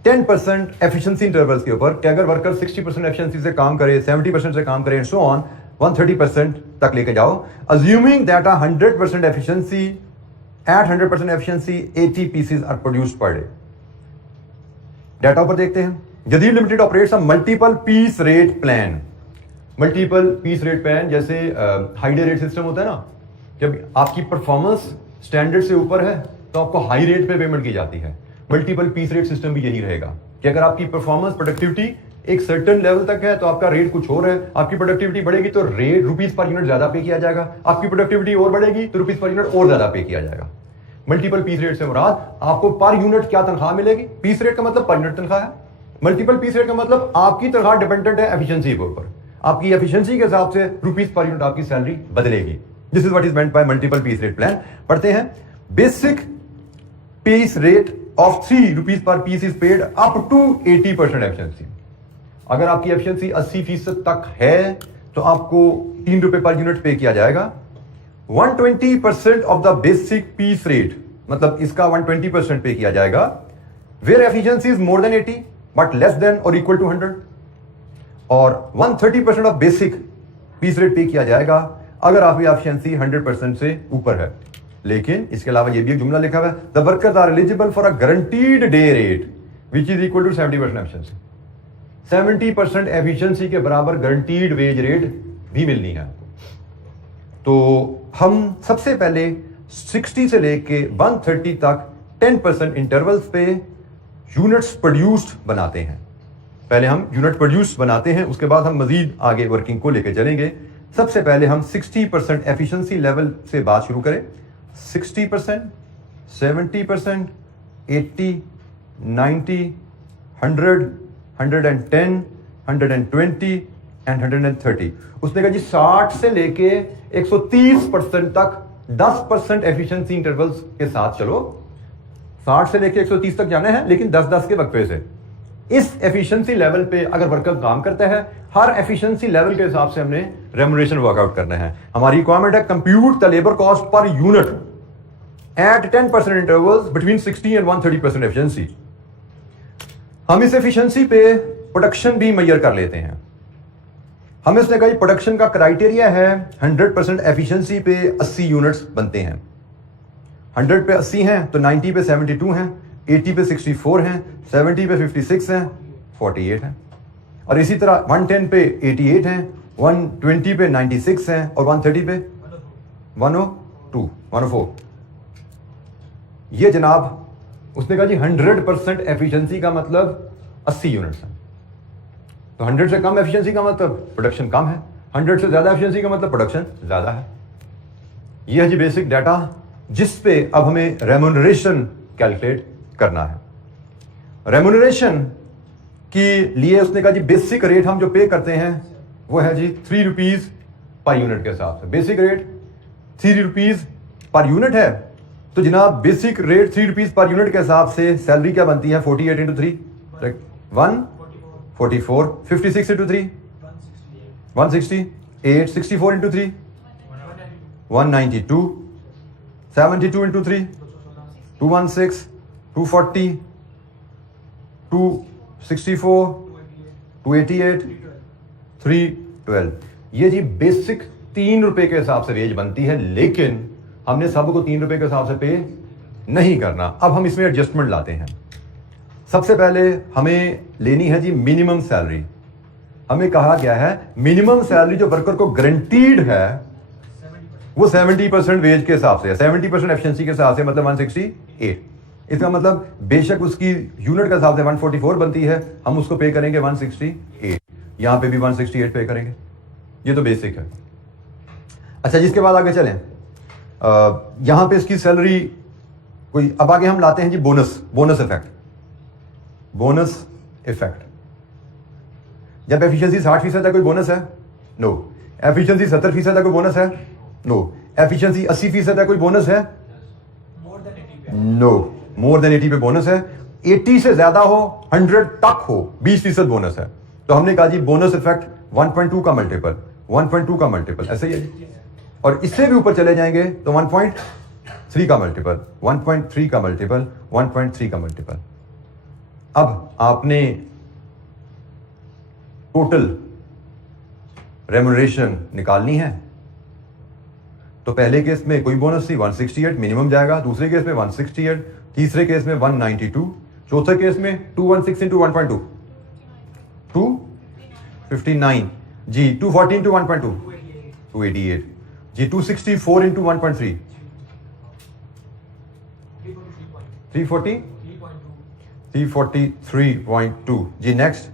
10% एफिशिएंसी इंटरवल्स के ऊपर कि अगर वर्कर 60% एफिशिएंसी से काम करे, 70% से काम करे एंड सो ऑन 130% तक लेके जाओ, assuming that 100% efficiency at 100% efficiency 80 pieces are produced per day। Data ऊपर देखते हैं। Jadeed limited operates a multiple piece rate plan. Multiple piece rate plan जैसे हाई डे रेट सिस्टम होता है ना, जब आपकी परफॉर्मेंस स्टैंडर्ड से ऊपर है तो आपको हाई रेट पे पेमेंट की जाती है। मल्टीपल पीस रेट सिस्टम भी यही रहेगा कि अगर आपकी परफॉर्मेंस प्रोडक्टिविटी एक सर्टेन लेवल तक है तो आपका रेट कुछ और है, आपकी प्रोडक्टिविटी बढ़ेगी तो रेट रुपीज पर यूनिट ज्यादा पे किया जाएगा, आपकी प्रोडक्टिविटी और बढ़ेगी तो रुपीज पर यूनिट और ज्यादा पे किया जाएगा। मल्टीपल पीस रेट से मुराद आपको पर यूनिट क्या तनख्वाह मिलेगी, पीस रेट का मतलब पर यूनिट तनख्वाह है, मल्टीपल पीस रेट का मतलब आपकी तनख्वाह डिपेंडेंट है एफिशिएंसी के ऊपर, आपकी एफिशिएंसी के हिसाब से रुपीज पर यूनिट आपकी सैलरी बदलेगी। This is what is meant by multiple piece rate plan. पढ़ते हैं, basic piece rate of 3 rupees per piece is paid up to 80% efficiency. अगर आपकी एफिशिएंसी 80% तक है तो आपको 3 रुपए पर यूनिट पे किया जाएगा। 120% of the basic piece rate, मतलब इसका 120% पे किया जाएगा where efficiency is more than 80 but less than और इक्वल टू 100, और 130% ऑफ बेसिक पीस रेट पे किया जाएगा अगर आपकी एफिशिएंसी 100% से ऊपर है। लेकिन इसके अलावा ये भी एक जुमला लिखा हुआ है, the workers are eligible for a guaranteed day rate which is equal to 70% efficiency. 70% efficiency के बराबर गारंटीड वेज रेट भी मिलनी है। तो हम सबसे पहले 60 से लेके 130 तक 10% इंटरवल्स पे यूनिट्स प्रोड्यूस्ड बनाते हैं। पहले हम यूनिट प्रोड्यूस बनाते हैं, उसके बाद हम मजीद आगे वर्किंग को लेकर चलेंगे। सबसे पहले हम 60% एफिशिएंसी लेवल से बात शुरू करें। 60%, 70%, 80, 90, 100, 110, 120 एंड 130। उसने कहा जी 60 से लेके 130% तक 10% एफिशिएंसी इंटरवल्स के साथ चलो। 60 से लेके 130 तक जाना है, लेकिन 10-10 के वक्फे से। इस एफिशिएंसी लेवल पे अगर वर्कर काम करता है, हर एफिशिएंसी लेवल के हिसाब से हमने रेम्युनरेशन वर्कआउट करना है। हमारी रिक्वायरमेंट है compute the labour cost per unit at 10% intervals between 60 and 130% efficiency. हम इस एफिशिएंसी पे प्रोडक्शन भी मेजर कर लेते हैं। हमें उसने कहा प्रोडक्शन का क्राइटेरिया है 100% एफिशिएंसी पे 80 यूनिट्स बनते हैं। 100 पे 80 हैं तो 90 पे 72 हैं, 80 पे 64 हैं, 70 पे 56 हैं, 48 हैं, और इसी तरह 110 पे 88 हैं, 120 पे 96 हैं, और 130 पे 102, 104। ये जनाब उसने कहा जी 100% एफिशिएंसी का मतलब 80 यूनिट्स हैं। तो 100 से कम एफिशिएंसी का मतलब प्रोडक्शन कम है, 100 से ज्यादा एफिशिएंसी का मतलब प्रोडक्शन ज्यादा है। यह है जी बेसिक डाटा जिस पे अब हमें रेम्युनरेशन कैलकुलेट करना है। रेम्युनरेशन के लिए उसने कहा जी बेसिक रेट हम जो पे करते हैं वो है जी 3 रुपीज पर यूनिट के हिसाब से। Basic rate 3 rupees per unit है, तो जनाब basic rate 3 rupees per unit के हिसाब से सैलरी क्या बनती है 48 इंटू 3 144, 56 इंटू 3 168, 64 इंटू 3 192, 72 इंटू 3 216, 240, 264, 288, 312। ये जी बेसिक 3 रुपए के हिसाब से वेज बनती है, लेकिन हमने सबको 3 रुपए के हिसाब से पे नहीं करना। अब हम इसमें एडजस्टमेंट लाते हैं। सबसे पहले हमें लेनी है जी मिनिमम सैलरी। हमें कहा गया है मिनिमम सैलरी जो वर्कर को गारंटीड है वो 70% वेज के हिसाब से है, 70% एफिशिएंसी के हिसाब से, मतलब 168। इसका मतलब बेशक उसकी यूनिट के हिसाब से 144 बनती है, हम उसको पे करेंगे 168। यहां पे भी 168 पे करेंगे। ये तो बेसिक है। अच्छा, जिसके बाद आगे चलें, यहां पे इसकी सैलरी कोई, अब आगे हम लाते हैं जी बोनस इफेक्ट। बोनस इफेक्ट, जब एफिशिएंसी 60% है कोई बोनस है? नो। एफिशिएंसी 70% है कोई बोनस है? नो। एफिशिएंसी 80% है कोई बोनस है? नो। मोर देन 80 पे बोनस है। 80 से ज्यादा हो, 100 तक हो, 20% बोनस है। तो हमने कहा जी बोनस इफेक्ट 1.2 का मल्टीपल, 1.2 का मल्टीपल, ऐसे ही है जी। और इससे भी ऊपर चले जाएंगे तो 1.3 का मल्टीपल, 1.3 का मल्टीपल, 1.3 का मल्टीपल। अब आपने टोटल रेम्युनरेशन निकालनी है। तो पहले केस में कोई बोनस थी 168 मिनिमम जाएगा, दूसरे केस में 168, तीसरे केस में 192, चौथे केस में 216 इंटू 1.2 259 जी, 214 इंटू 1.2 288 जी, 264 इंटू 1.3 343.2 जी। Next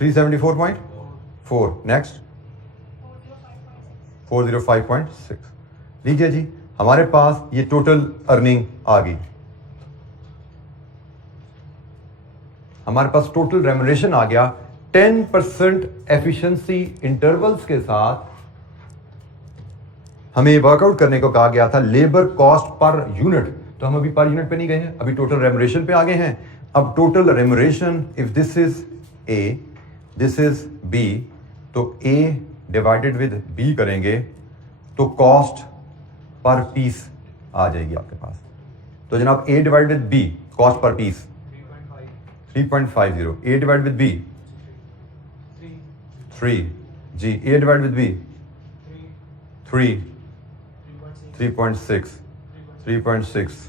374.4 next 405.6। लीजिए जी, हमारे पास ये टोटल अर्निंग आ गई। हमारे पास टोटल रेम्युनरेशन आ गया 10% एफिशिएंसी इंटरवल्स के साथ। हमें वर्कआउट करने को कहा गया था लेबर कॉस्ट पर यूनिट, तो हम अभी पर यूनिट पे नहीं गए हैं, अभी टोटल रेम्युनरेशन पे आ गए हैं। अब total remuneration, if this is A, this is B, तो ए डिवाइडेड विद बी करेंगे तो कॉस्ट पर पीस आ जाएगी आपके पास। तो जनाब A divide with B, cost per piece 3.50, A divide with B 3 जी, ए डिवाइड विद बी 3, 3.6, 3.6,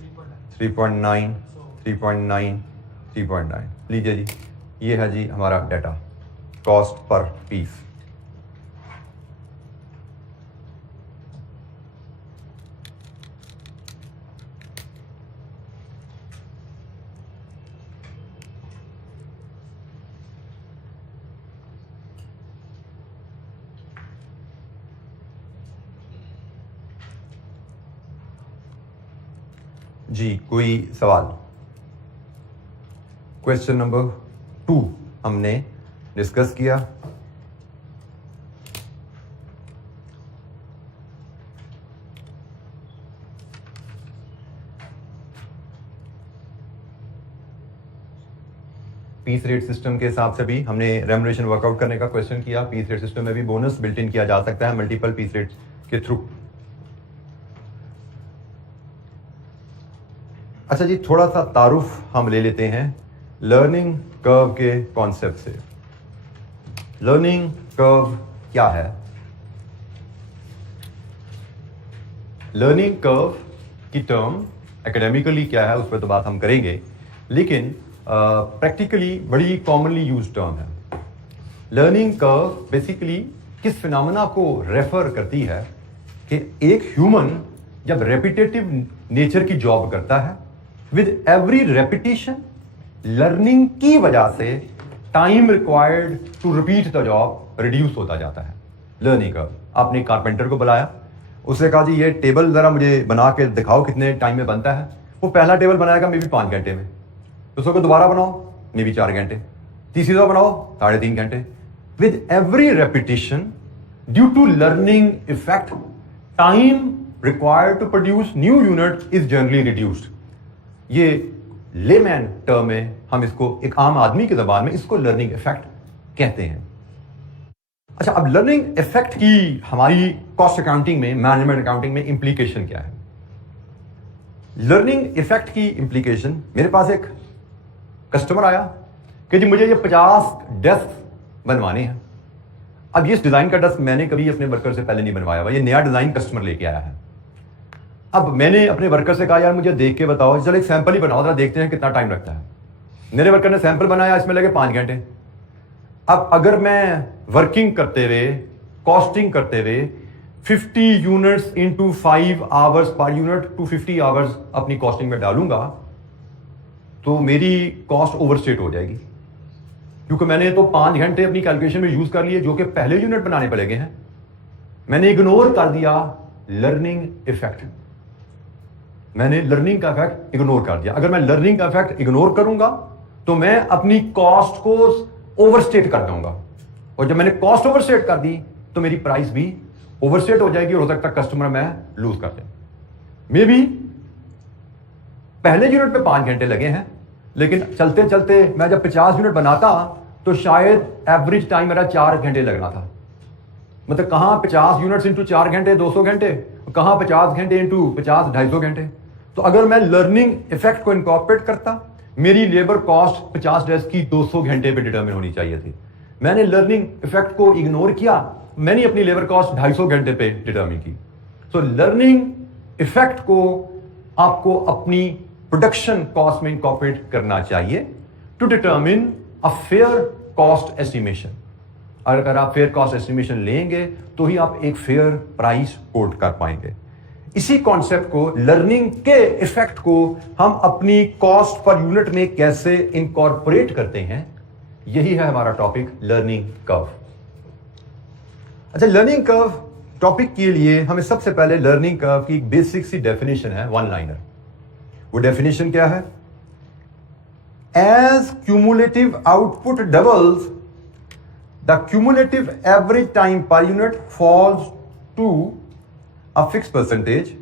3.9, 3.9, 3.9। लीजिए जी, ये है जी हमारा डाटा कॉस्ट पर पीस। जी, कोई सवाल? क्वेश्चन नंबर 2 हमने डिस्कस किया। पीस रेट सिस्टम के हिसाब से भी हमने रेम्युनरेशन वर्कआउट करने का क्वेश्चन किया। पीस रेट सिस्टम में भी बोनस बिल्ट इन किया जा सकता है मल्टीपल पीस रेट के थ्रू। अच्छा जी, थोड़ा सा तारुफ हम ले लेते हैं लर्निंग कर्व के कॉन्सेप्ट से। लर्निंग कर्व क्या है? लर्निंग कर्व की टर्म एकेडमिकली क्या है उस पर तो बात हम करेंगे, लेकिन प्रैक्टिकली बड़ी कॉमनली यूज टर्म है। लर्निंग कर्व बेसिकली किस फिनोमेना को रेफर करती है कि एक ह्यूमन जब रेपिटेटिव नेचर की जॉब करता है, विद एवरी रेपिटेशन लर्निंग की वजह से time required to repeat the job reduce होता जाता है। Learning curve. आपने कारपेंटर को बुलाया, उसने कहा जी ये टेबल जरा मुझे बना के दिखाओ कितने टाइम में बनता है। वो पहला टेबल बनाएगा मे बी 5 घंटे में, उसको दोबारा बनाओ मे बी 4 घंटे, तीसरी दफा बनाओ 3.5 घंटे। With every repetition due to learning effect time required to produce new unit is generally reduced. ये लेमैन टर्म है, हम इसको एक आम आदमी की जबान में इसको लर्निंग इफेक्ट कहते हैं। अच्छा, अब लर्निंग इफेक्ट की हमारी कॉस्ट अकाउंटिंग में, मैनेजमेंट अकाउंटिंग में इंप्लीकेशन क्या है? लर्निंग इफेक्ट की इंप्लीकेशन, मेरे पास एक कस्टमर आया कि जी मुझे ये 50 डेस्क बनवाने हैं। अब ये डिजाइन का डेस्क मैंने कभी अपने वर्कर से पहले नहीं बनवाया हुआ, ये नया डिजाइन कस्टमर लेके आया है। अब मैंने अपने वर्कर से कहा यार मुझे देख के बताओ, चलो एक सैंपल ही बनाओ, जरा देखते हैं कितना टाइम लगता है। मेरे वर्कर ने सैंपल बनाया, इसमें लगे 5 घंटे। अब अगर मैं वर्किंग करते हुए, कॉस्टिंग करते हुए 50 units into 5 hours per unit 250 hours अपनी कॉस्टिंग में डालूंगा तो मेरी कॉस्ट ओवरस्टेट हो जाएगी, क्योंकि मैंने तो 5 घंटे अपनी कैलकुलेशन में यूज कर लिए जो कि पहले यूनिट बनाने पर लगे हैं। मैंने इग्नोर कर दिया लर्निंग इफेक्ट, मैंने लर्निंग का इफेक्ट इग्नोर कर दिया। अगर मैं लर्निंग का इफेक्ट इग्नोर करूंगा तो मैं अपनी कॉस्ट को ओवरस्टेट कर दूंगा, और जब मैंने कॉस्ट ओवरस्टेट कर दी तो मेरी प्राइस भी ओवरस्टेट हो जाएगी और हो सकता है कस्टमर मैं लूज कर दे। मे बी पहले यूनिट पे 5 घंटे लगे हैं, लेकिन चलते चलते मैं जब 50 यूनिट बनाता तो शायद एवरेज टाइम मेरा 4 घंटे लगना था। मतलब कहां 50 यूनिट्स इंटू 4 घंटे 200 घंटे, कहां 50 घंटे इंटू 50 250 घंटे। तो अगर मैं लर्निंग इफेक्ट को इनकॉर्पोरेट करता, मेरी लेबर कॉस्ट 50 डेज की 200 घंटे पे डिटरमिन होनी चाहिए थी। मैंने लर्निंग इफेक्ट को इग्नोर किया, मैंने अपनी लेबर कॉस्ट 250 घंटे पे डिटरमिन की। सो लर्निंग इफेक्ट को आपको अपनी प्रोडक्शन कॉस्ट में इनकॉर्पोरेट करना चाहिए to determine a fair cost estimation. अगर आप फेयर कॉस्ट एस्टिमेशन लेंगे तो ही आप एक फेयर प्राइस कोट कर पाएंगे। इसी कॉन्सेप्ट को, लर्निंग के इफेक्ट को हम अपनी कॉस्ट पर यूनिट में कैसे इनकॉर्पोरेट करते हैं, यही है हमारा टॉपिक लर्निंग कर्व। अच्छा, लर्निंग कर्व टॉपिक के लिए हमें सबसे पहले लर्निंग कर्व की एक बेसिक सी डेफिनेशन है, वन लाइनर। वो डेफिनेशन क्या है? As cumulative output doubles the cumulative average time per unit falls to a fix percentage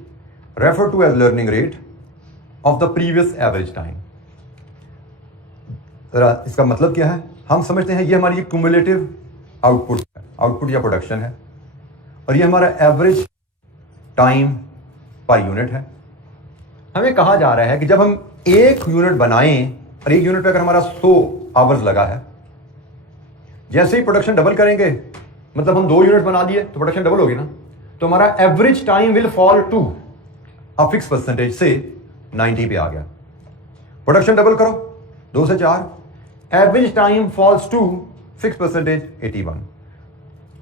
refer to as learning rate of the previous average time. इसका मतलब क्या है? हम समझते हैं ये हमारी क्यूमुलेटिव आउटपुट है, आउटपुट या प्रोडक्शन है, और ये हमारा एवरेज टाइम पर यूनिट है। हमें कहा जा रहा है कि जब हम एक यूनिट बनाएं और एक यूनिट पे अगर हमारा 100 आवर्स लगा है, जैसे ही प्रोडक्शन डबल करेंगे, मतलब हम 2 यूनिट बना दिए तो प्रोडक्शन डबल होगी ना, तो हमारा average time will fall to a fix percentage से 90 पे आ गया। प्रोडक्शन डबल करो 2 से 4, average time falls to fix percentage 81।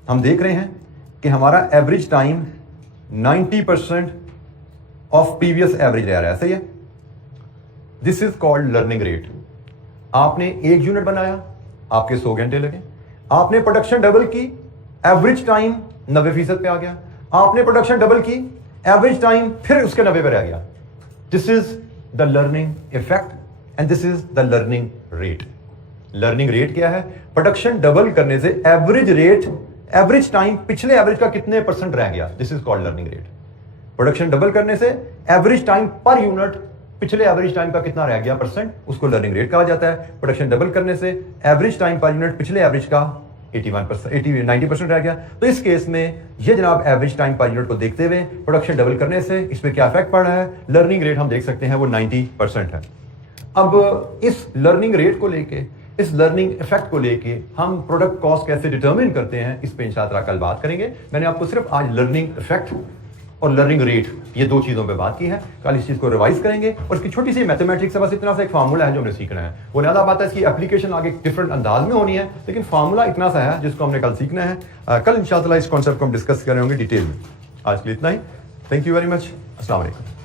हम देख रहे हैं कि हमारा average time 90% of previous average रह रहा है, सही है? This is called learning rate. आपने एक यूनिट बनाया, आपके 100 घंटे लगे, आपने प्रोडक्शन डबल की, एवरेज टाइम 90% पे आ गया, आपने प्रोडक्शन डबल की, एवरेज टाइम फिर उसके 90 पे रह गया। This is the learning effect and this is the learning rate. Learning rate क्या है? प्रोडक्शन डबल करने से एवरेज रेट, एवरेज टाइम पिछले एवरेज का कितने परसेंट रह गया, this is called learning rate. Production double करने से एवरेज टाइम पर यूनिट पिछले एवरेज टाइम का कितना रह गया परसेंट, उसको लर्निंग रेट कहा जाता है। प्रोडक्शन डबल करने से एवरेज टाइम पर यूनिट पिछले एवरेज का 90% रह गया। तो इस केस में ये जनाब एवरेज टाइम पर यूनिट को देखते हुए प्रोडक्शन डबल करने से इस पर क्या इफेक्ट पड़ रहा है, लर्निंग रेट हम देख सकते हैं वो 90% है। अब इस लर्निंग रेट को लेके, इस लर्निंग इफेक्ट को लेके हम प्रोडक्ट कॉस्ट कैसे डिटरमिन करते हैं, इस पे इंशाअल्लाह कल बात करेंगे। मैंने आपको सिर्फ आज लर्निंग इफेक्ट और लर्निंग रेट, ये 2 चीजों पे बात की है। कल इस चीज को रिवाइज करेंगे और इसकी छोटी सी मैथमेटिक्स है, बस इतना सा एक फार्मूला है जो हमने सीखना है। वो ज़्यादा बात है, इसकी एप्लीकेशन आगे डिफरेंट अंदाज में होनी है, लेकिन फार्मूला इतना सा है जिसको हमने कल सीखना है। कल इंशाअल्लाह इस कॉन्सेप्ट को हम डिस्कस कर रहे होंगे डिटेल में। आज के लिए इतना ही। Thank you very much. अस्सलाम वालेकुम।